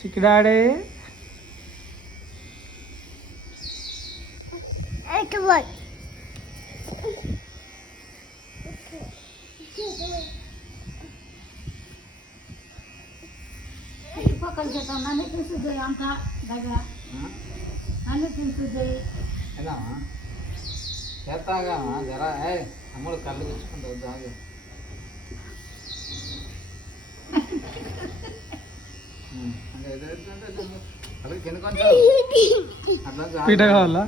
చిక్కిడాడే నన్ను తీసుకుపోయి అంత దగ్గర నన్ను తీసుకుపోయి చేస్తాగా జరా అమ్ముడు కళ్ళు తెచ్చుకుంటావు దాగు పీట కావాలా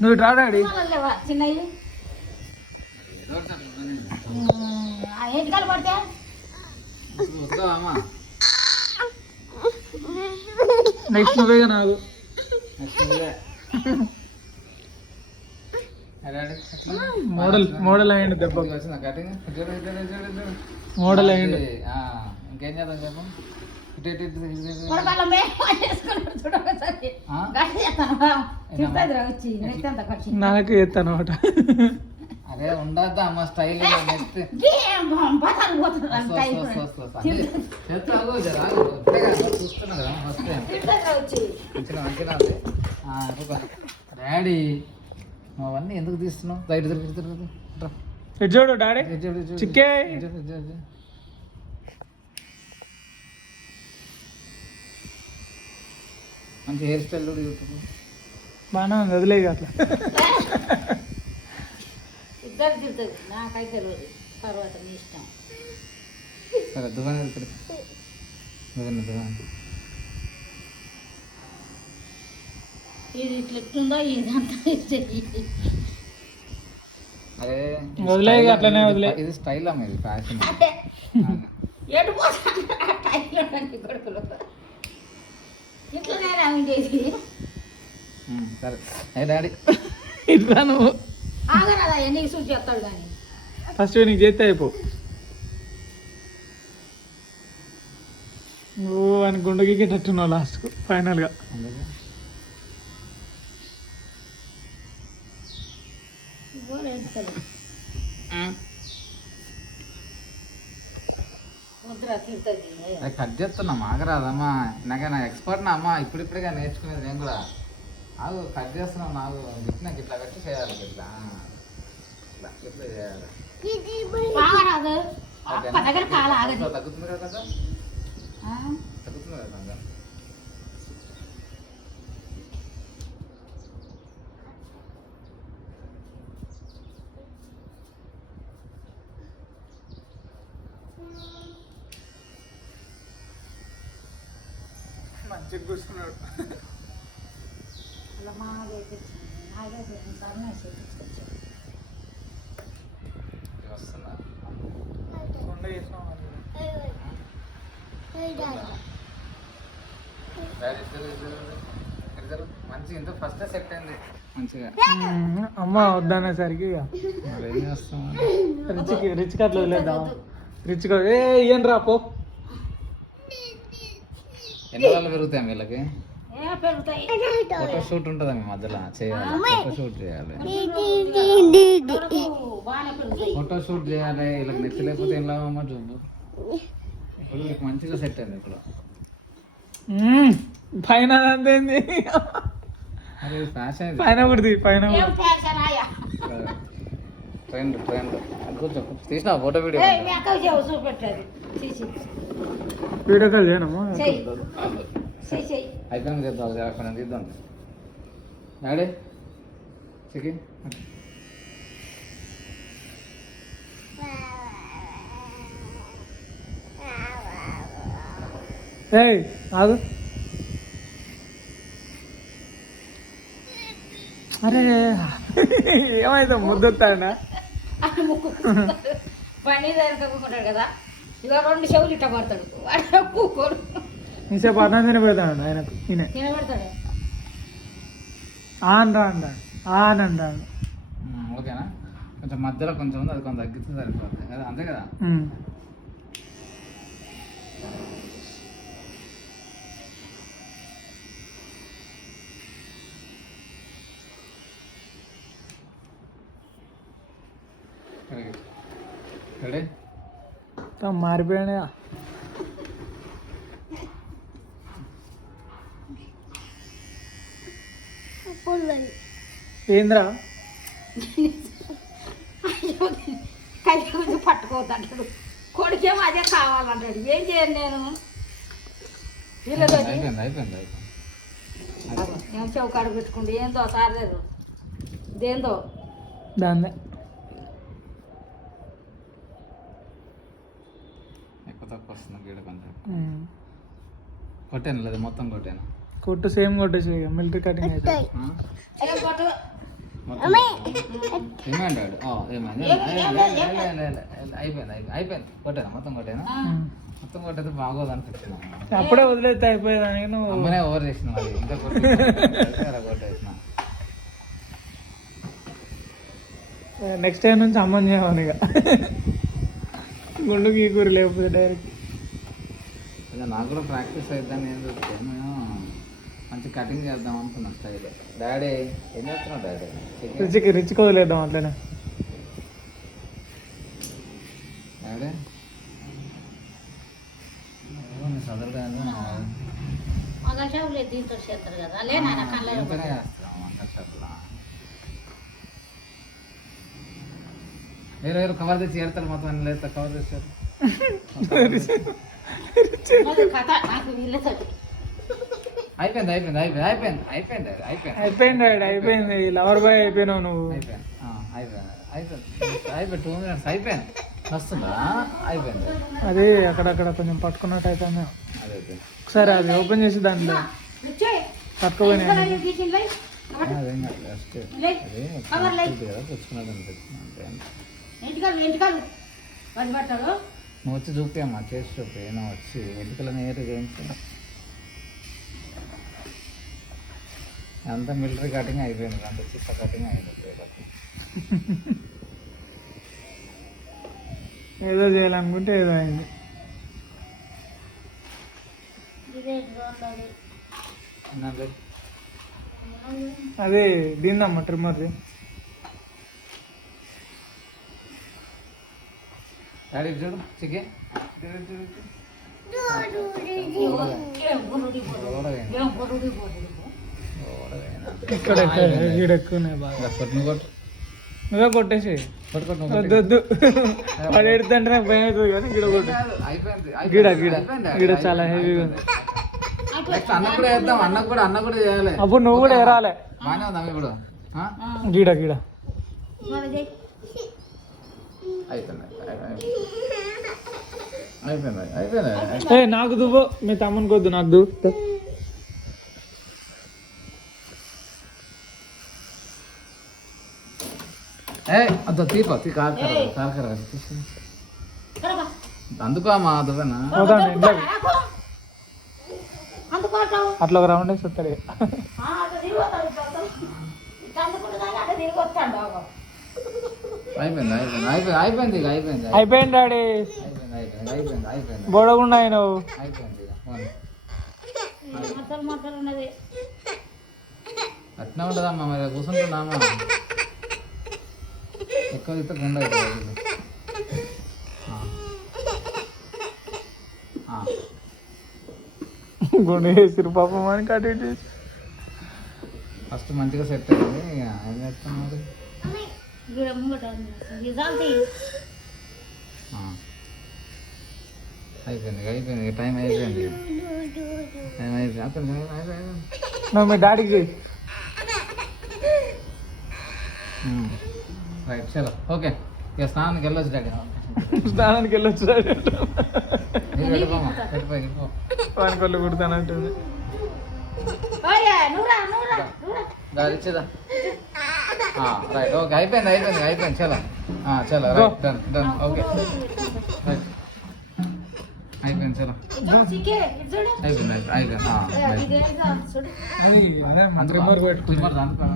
నువ్వు రాడాడి చిన్నవి ఏంటికాలు పడితే నెక్స్ట్ నువ్వేగా నాకు మోడల్ అయ్యండి దెబ్బ మోడల్ అయ్యండి ఇంకేం చేద్దాం చెప్పు నాకు ఎత్తాను అనమాట అరే ఉండద్దా అమ్మ స్టైల్ చూస్తున్నా కదా ఫస్ట్ డాడీ నువ్వు అవన్నీ ఎందుకు తీస్తున్నావు బయట చూడు డాడీ చిక్కే మంచి హెయిర్ స్టైల్ కూడా యూట్యూబ్ బాగానే ఉంది వదిలేదు అట్లా ఇద్దరు తిరుగుతుంది నాకైతే తెలియదు తర్వాత నీ ఇష్టం సరే దుకాణం ఇక్కడ దుకాణం ఇది ఇట్లా ఎట్లుందో ఇదంతా అరే వదిలే అట్లనే వదిలే ఇది స్టైల్ అమ్మ ఇది ఫ్యాషన్ ఎటు పోతాను కొడుకులు ఇట్లనే రామిండేది సరే అయ్యి డాడీ ఇట్లా నువ్వు ఆగరాదా నీకు సూట్ చేస్తాడు కానీ ఫస్ట్ నీకు చేస్తే అయిపో నువ్వు అని గుండెకి తట్టున్నావు లాస్ట్కు ఫైనల్గా కట్ చేస్తున్నాం ఆగరాదమ్మా నాకైనా ఎక్స్పర్ట్ నా అమ్మ ఇప్పుడిప్పుడుగా నేర్చుకునేది నేను కూడా ఆగు కట్ చేస్తున్నాం నాకు నాకు ఇట్లా కట్టి చేయాలి ఇట్లా ఇట్లా చేయాలి తగ్గుతుంది కదా తగ్గుతుంది కదా మంచిగా కూర్చున్నాడు మంచిగా ఇంత ఫస్ట్ సెట్ అయింది మంచిగా అమ్మ వద్దనేసరికి రిచ్ అట్లా వదిలేద్దాం రిచ్ ఏం రా పో ఎన్ని రోజులు పెరుగుతాయి వీళ్ళకి ఫోటో షూట్ ఉంటుందా మీ మధ్యలో చేయాలి ఫోటో షూట్ చేయాలి ఫోటో షూట్ చేయాలి వీళ్ళకి నచ్చలేకపోతే ఏం లాభమ్మా చూపు ఇప్పుడు మీకు మంచిగా సెట్ అయింది ఇప్పుడు పైన అంతేంది అది ఫ్యాషన్ పైన కుడిది పైన ట్రెండ్ కూర్చో తీసినా ఫోటో వీడియో వీడియో కాల్ చేయనమ్మా అయిపోయింది చేద్దాం అక్కడ తీద్దాం డాడీ చికెన్ ఏయ్ ఆగు అరే ఏమైతే ముద్దొస్తాడా పని కప్పుకుంటాడు కదా ఇక 2 చెవులు ఇట్ట పడతాడు వాడు కూకోడు ఇంసేపు అన్నం తినబెడతాడు ఆయనకు ఈయన తినబెడతాడు ఆనంటాడు ఓకేనా కొంచెం మధ్యలో కొంచెం ఉంది, అది కొంచెం తగ్గితే సరిపోతుంది కదా, అంతే కదా. రెడీ మారిపోయానే. ఏంద్రా కళ్యాణ్ కొంచెం పట్టుకోవద్దంటాడు, కొడుకేమో అదే కావాలంటాడు. ఏం చేయను నేను. వీళ్ళతో అయిపోయింది అయిపోయింది అయిపోయింది. ఏం చౌకాడు పెట్టుకుంటే ఏందో సారలేదు, దేందో దాన్నే ఎక్కువ తక్కువ వస్తుంది గీడ కొంచెం. కొట్టాను లేదు మొత్తం కొట్టాను. కొట్టు సేమ్ కొట్టేసి మిలిటరీ కటింగ్ అయితే. ఏమైంది ఏమైంది అయిపోయింది అయిపోయింది కొట్టాను మొత్తం కొట్టాను. మొత్తం కొట్టేది బాగోదు అనిపించింది. అప్పుడే వదిలేస్తే అయిపోయేదానికి నువ్వు అమ్మనే ఓవర్ చేసిన మరి ఇంకా కొట్టేసిన. నెక్స్ట్ టైం నుంచి అమ్మని చేయమని ఇక గుండు గీకూరి లేకపోతే డైరెక్ట్. అదే నాకు కూడా ప్రాక్టీస్ అవుతాను. ఏం చూస్తే మేము మంచి కటింగ్ చేద్దాం అనుకున్నాం స్టైల్. డాడీ ఏం చేస్తున్నావు డాడీ? రిచ్కి వదిలేద్దాం అట్లనే. డాడీ చదవలేదు దీంతో చేస్తారు కదా, లేనా కళ్ళ వేరే వేరే కవర్ తెచ్చి ఏడతారు మొత్తం లేదా కవర్ తెచ్చారు. కథ నాకు వీళ్ళతో అయిపోయింది అయిపోయింది అయిపోయింది అయిపోయింది అయిపోయింది అయిపోయింది అయిపోయింది డాడీ అయిపోయింది. లవర్ బాయ్ అయిపోయినావు నువ్వు. అయిపోయింది అయిపోయింది అయిపోయింది అయిపోయింది 2 minutes అయిపోయింది. వస్తుందా? అయిపోయింది. అదే అక్కడక్కడ కొంచెం పట్టుకున్నట్టు అయిపోయింది. అదే ఒకసారి అది ఓపెన్ చేసి దాంట్లో పట్టుకోపోయినా అదేం కాదు జస్ట్ అదే కదా తెచ్చుకున్నది అనిపిస్తుంది. నువ్వు వచ్చి చూపియమ్మా, చేసి చూపి. నువ్వు వచ్చి ఎన్నికల నేరు చేయించు. అంతా మిలిటరీ కటింగ్ అయిపోయింది, అంత చిత్త కటింగ్ అయిపోయింది. ఏదో చేయాలనుకుంటే ఏదో అయింది. అదే దీందమ్మా ట్రిమ్మర్ది. డాడీ చూడు చికే ఇక్కడ ఎక్కువనే బాగా. కొట్టు నువ్వే కొట్టేసి వద్దు వద్దు వాడు ఎడుతుంటే నాకు భయం అవుతుంది కానీ గిడ కొట్టు. గిడ గిడ గిడ చాలా హెవీగా ఉంది. అన్న కూడా వేద్దాం, అన్న కూడా చేయాలి. అప్పుడు నువ్వు కూడా ఎరాలే. బాగానే ఉందా ఇప్పుడు? గిడ గిడ అయిపోయింది అయిపోయింది అయిపోయింది. నాకు దువ్వు, మీ తమ్మునికి వద్దు, నాకు దువ్వు. అదో తీపా తీ కాకర అందుకో అమ్మా అదవేనా అట్లా ఒక రౌండ్ వేసి వస్తాడు. అయిపోయింది అయిపోయింది అయిపోయింది ఇక అయిపోయింది అయిపోయింది డాడీ. అయిపోయింది అయిపోయింది అయిపోయింది అయిపోయింది బోడకుండా ఆయన అయిపోయింది ఉన్నది. అట్నే ఉంటుందమ్మా మరి కూర్చుంటున్నామా ఎక్కువ ఇస్తే గుండె అయిపోతుంది. గుండె వేసిరు పాపం అని కట్ చేసి ఫస్ట్ మంచిగా సెట్ అయింది. ఇక ఏం చేస్తాం మరి? అయిపోయింది అయిపోయింది టైం అయిపోయింది టైం అయిపోయింది. నువ్వు మీ డాడీకి చేయి. రైట్ చలో ఓకే. ఇక స్నానానికి వెళ్ళొచ్చు డాడీ. స్నానానికి వెళ్ళొచ్చు డాడీ. వెళ్ళిపోమా వెళ్ళిపో వాని కొళ్ళు కుడతానంటుంది. ఇచ్చేదా? రైట్ ఓకే అయిపోయింది అయిపోయింది అయిపోయింది చలో చలో right done done okay right అయిపోయింది చలో అయిపోయింది అయిపోయింది. ట్రిమ్మర్ పెట్టుకుని దాంట్లో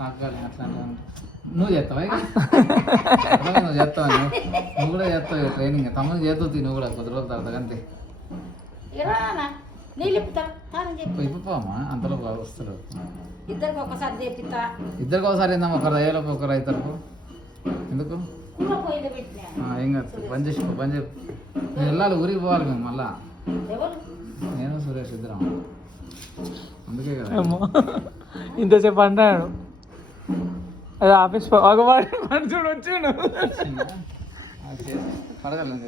తాగాలి అట్లా నువ్వు చేస్తావా ఇక? నువ్వు చేస్తావా నువ్వు కూడా చేస్తావు ట్రైనింగ్ తమ్ముడికి చేస్తావు నువ్వు కూడా కొద్ది రోజుల తర్వాత అంతే ఇరా నీళ్ళు ఇప్పుతా తానం చెప్పి ఇప్పుకోమ్మా అంతలో బాగా వస్తారు ఇద్దరికి ఒక్కసారి చేపిస్తా ఇద్దరికి ఒకసారి ఏందమ్మా ఒకరు అయ్యేలోపు ఒకరు అవుతారు ఎందుకు కూర పొయ్యిలో పెట్టినా ఏం కాదు పని చేసుకో పని చెప్పు నేను వెళ్ళాలి ఊరికి పోవాలి మేము మళ్ళా ఎవరు నేను సురేష్ ఇద్దరం అందుకే కదా ఏమో ఇంతసేపు అంటాడు అది ఆఫీస్ మగవాడు మనుషుడు వచ్చిండు పడగలను